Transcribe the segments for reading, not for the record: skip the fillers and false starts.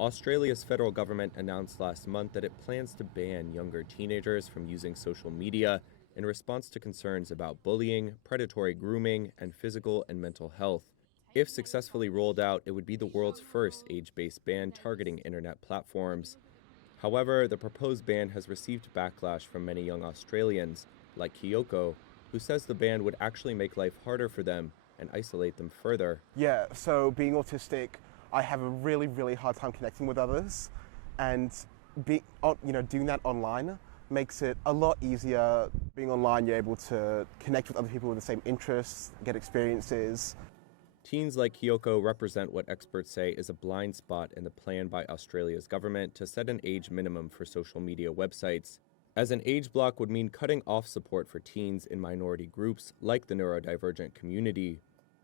Australia's federal government announced last month that it plans to ban younger teenagers from using social media in response to concerns about bullying, predatory grooming, and physical and mental health. If successfully rolled out, it would be the world's first age-based ban targeting internet platforms. However, the proposed ban has received backlash from many young Australians, like Kyoko, who says the ban would actually make life harder for them and isolate them further. Yeah, so being autistic, I have a really, really hard time connecting with others, and doing that online makes it a lot easier. Being online, you're able to connect with other people with the same interests, get experiences. Teens like Kyoko represent what experts say is a blind spot in the plan by Australia's government to set an age minimum for social media websites, as an age block would mean cutting off support for teens in minority groups like the neurodivergent community.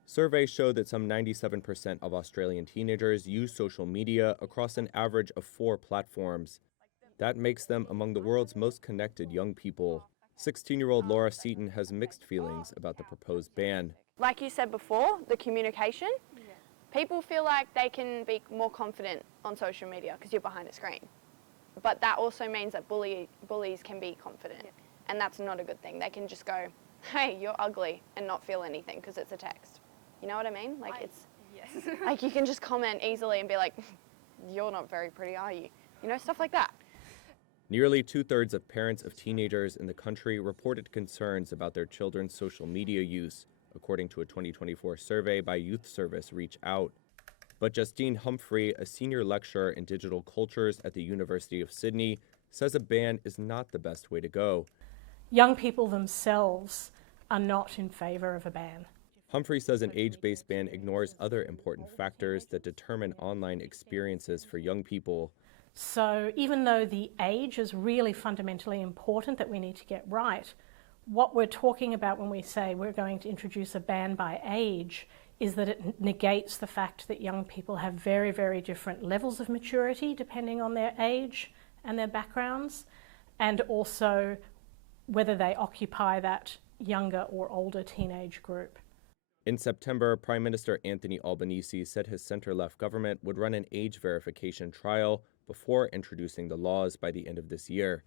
Surveys show that some 97% of Australian teenagers use social media across an average of 4 platforms. That makes them among the world's most connected young people. 16-year-old Laura Seaton has mixed feelings about the proposed ban. Like you said before, the communication, people feel like they can be more confident on social media because you're behind a screen. But that also means that bullies can be confident, and that's not a good thing. They can just go, hey, you're ugly, and not feel anything because it's a text. You know what I mean? Yes. Like you can just comment easily and be like, you're not very pretty, are you? You know, stuff like that. Nearly 2/3 of parents of teenagers in the country reported concerns about their children's social media use, according to a 2024 survey by youth service Reach Out. But Justine Humphrey, a senior lecturer in digital cultures at the University of Sydney, says a ban is not the best way to go. Young people themselves are not in favour of a ban. Humphrey says an age-based ban ignores other important factors that determine online experiences for young people. So even though the age is really fundamentally important that we need to get right, what we're talking about when we say we're going to introduce a ban by age is that it negates the fact that young people have very, very different levels of maturity depending on their age and their backgrounds, and also whether they occupy that younger or older teenage group. In September, Prime Minister Anthony Albanese said his center-left government would run an age verification trial before introducing the laws by the end of this year.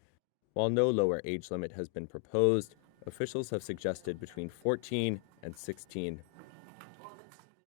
While no lower age limit has been proposed, officials have suggested between 14 and 16.